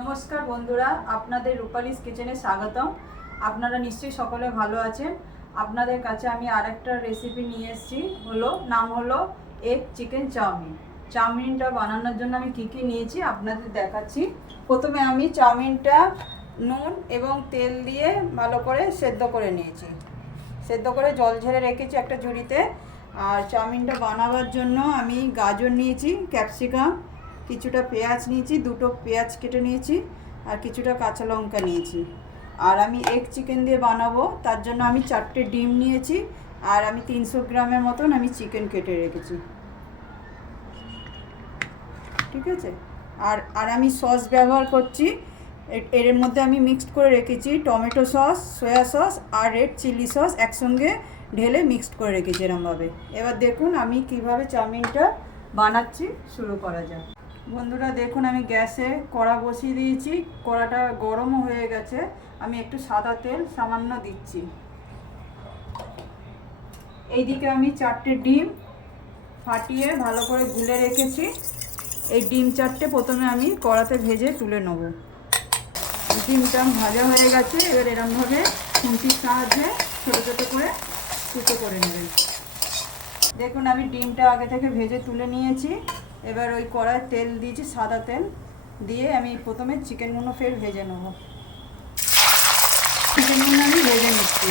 নমস্কার বন্ধুরা, আপনাদের রূপালিস কিচেনে স্বাগতম। আপনারা নিশ্চয়ই সকলে ভালো আছেন। আপনাদের কাছে আমি আরেকটা রেসিপি নিয়ে এসেছি, নাম হলো এগ চিকেন চাউমিন। চাউমিনটা বানানোর জন্য আমি কি কি নিয়েছি আপনাদের দেখাচ্ছি। প্রথমে আমি চাউমিনটা নুন এবং তেল দিয়ে ভালো করে সেদ্ধ করে নিয়েছি। সেদ্ধ করে জল ঝেড়ে রেখেছি একটা ঝুড়িতে। আর চাউমিনটা বানাবার জন্য আমি গাজর নিয়েছি, ক্যাপসিকাম, কিছুটা পেঁয়াজ নিয়েছি, দুটো পেঁয়াজ কেটে নিয়েছি, আর কিছুটা কাঁচা লঙ্কা নিয়েছি। আর আমি এগ চিকেন দিয়ে বানাবো, তার জন্য আমি 4টে ডিম নিয়েছি। আর আমি 300 গ্রামের মতন আমি চিকেন কেটে রেখেছি। ঠিক আছে। আর আমি সস ব্যবহার করছি। এর মধ্যে আমি মিক্সড করে রেখেছি টমেটো সস, সয়া সস আর রেড চিলি সস একসঙ্গে ঢেলে মিক্সড করে রেখেছি এরমভাবে। এবার দেখুন আমি কিভাবে চাউমিনটা বানাচ্ছি। শুরু করা যাক। বন্ধুরা দেখুন, আমি গ্যাসে কড়া বসিয়ে দিয়েছি। কড়াটা গরমও হয়ে গেছে। আমি একটু সাদা তেল সামান্য দিচ্ছি। এইদিকে আমি 4টে ডিম ফাটিয়ে ভালো করে গুলে রেখেছি। এই ডিম 4টে প্রথমে আমি কড়াতে ভেজে তুলে নেব। ডিমটা ভাজা হয়ে গেছে। এবার এরমভাবে খুন্তির সাহায্যে ছোটো ছোটো করে কুচো করে নেবেন। দেখুন আমি ডিমটা আগে থেকে ভেজে তুলে নিয়েছি। এবার ওই কড়ায় তেল দিয়েছি, সাদা তেল দিয়ে আমি প্রথমে চিকেনগুলো ফের ভেজে নেব। চিকেনগুলো আমি ভেজে নিচ্ছি।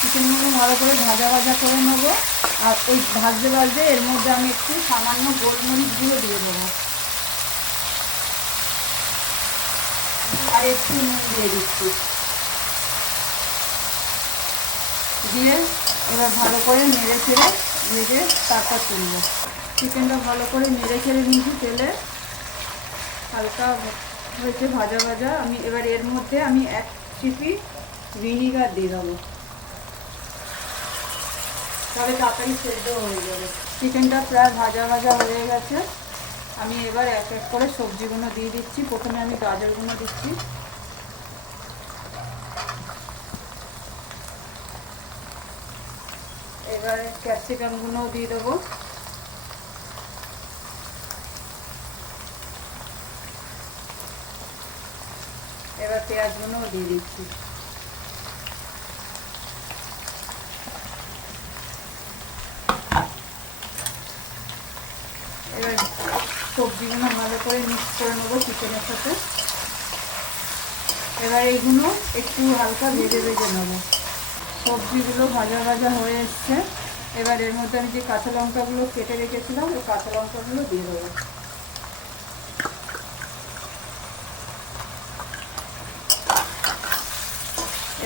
চিকেনগুলো ভালো করে ভাজা ভাজা করে নেব। আর ওই ভাজতে ভাজতে এর মধ্যে আমি একটু সামান্য গোলমরিচ গুঁড়ো দিয়ে দেবো, আর একটু নুন দিয়ে দিচ্ছি। দিয়ে এবার ভালো করে নেড়ে চেড়ে ভেজে তারপর তুলব। চিকেনটা ভালো করে নেড়ে চেড়ে নিয়েছি, তেলে হালকা হয়েছে ভাজা ভাজা। আমি এবার এর মধ্যে আমি 1 চিপি ভিনিগার দিয়ে দেবো, তবে তাড়াতাড়ি সেদ্ধ হয়ে যাবে। চিকেনটা প্রায় ভাজা ভাজা হয়ে গেছে। আমি এবার এক এক করে সবজিগুলো দিয়ে দিচ্ছি। প্রথমে আমি গাজরগুলো দিচ্ছি, এবারে ক্যাপসিকামগুলোও দিয়ে দেবো, এবার পেঁয়াজগুলোও দিয়ে দিচ্ছি। এবার সবজিগুলো ভালো করে মিক্স করে নেবো চিকেনের সাথে। এবার এইগুলো একটু হালকা ভেজে ভেজে নেবো। সবজিগুলো ভাজা ভাজা হয়ে এসছে। এবার এর মধ্যে আমি যে কাঁচা লঙ্কাগুলো কেটে রেখেছিলাম ওই কাঁচা লঙ্কাগুলো দিয়ে দেবো।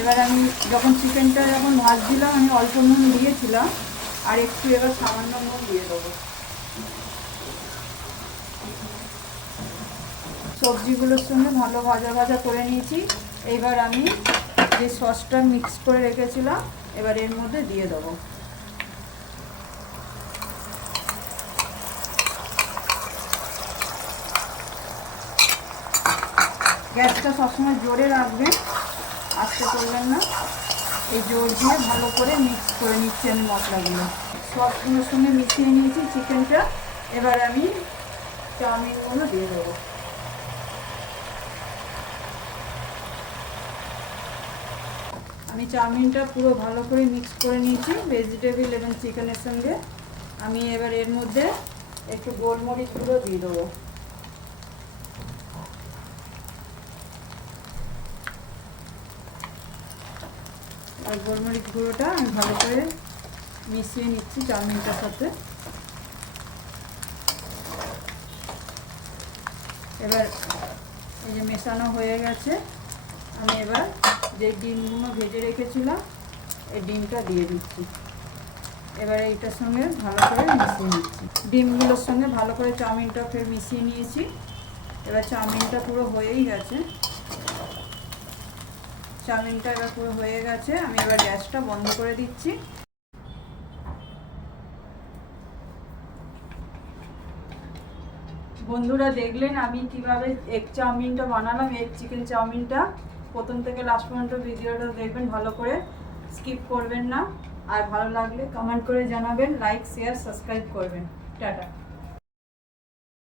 এবার আমি যখন চিকেনটা ভাজছিলাম আমি অল্প নুন দিয়েছিলাম, আর একটু এবার সামান্য নুন দিয়ে দেবো। সবজিগুলোর সঙ্গে ভালো ভাজা ভাজা করে নিয়েছি। এবার আমি যে সসটা মিক্স করে রেখেছিলাম এবার এর মধ্যে দিয়ে দেবো। গ্যাসটা সবসময় জোরে রাখবেন, আস্তে করবেন না। এই জোর দিয়ে ভালো করে মিক্স করে নিচ্ছি আমি মশলাগুলো। সবগুলোর সঙ্গে মিশিয়ে নিয়েছি চিকেনটা। এবার আমি চাউমিনগুলো দিয়ে দেবো। আমি চাউমিনটা পুরো ভালো করে মিক্স করে নিয়েছি ভেজিটেবল এবং চিকেনের সঙ্গে। আমি এবার এর মধ্যে একটু গোলমরিচ গুঁড়ো দিয়ে দেবো। আর গোলমরিচ গুঁড়োটা আমি ভালো করে মিশিয়ে নিচ্ছি চাউমিনটার সাথে। এবার এই যে মেশানো হয়ে গেছে, আমি এবার যে ডিমগুলো ভেজে রেখেছিলাম এই ডিমটা দিয়ে দিচ্ছি। এবার এইটার সঙ্গে ভালো করে মিশিয়ে নিচ্ছি। ডিমগুলোর সঙ্গে ভালো করে চাউমিনটা ফের মিশিয়ে নিয়েছি। এবার চাউমিনটা পুরো হয়েই গেছে। চাউমিনটা এবার পুরো হয়ে গেছে। আমি এবার গ্যাসটা বন্ধ করে দিচ্ছি। বন্ধুরা দেখলেন আমি কিভাবে এগ চাউমিনটা বানালাম, এগ চিকেন চাউমিনটা। প্রথম থেকে লাস্ট পর্যন্ত ভিডিওটা দেখবেন ভালো করে। স্কিপ করবেন না। আর ভালো লাগলে কমেন্ট করে জানাবেন, লাইক শেয়ার সাবস্ক্রাইব করবেন। টাটা।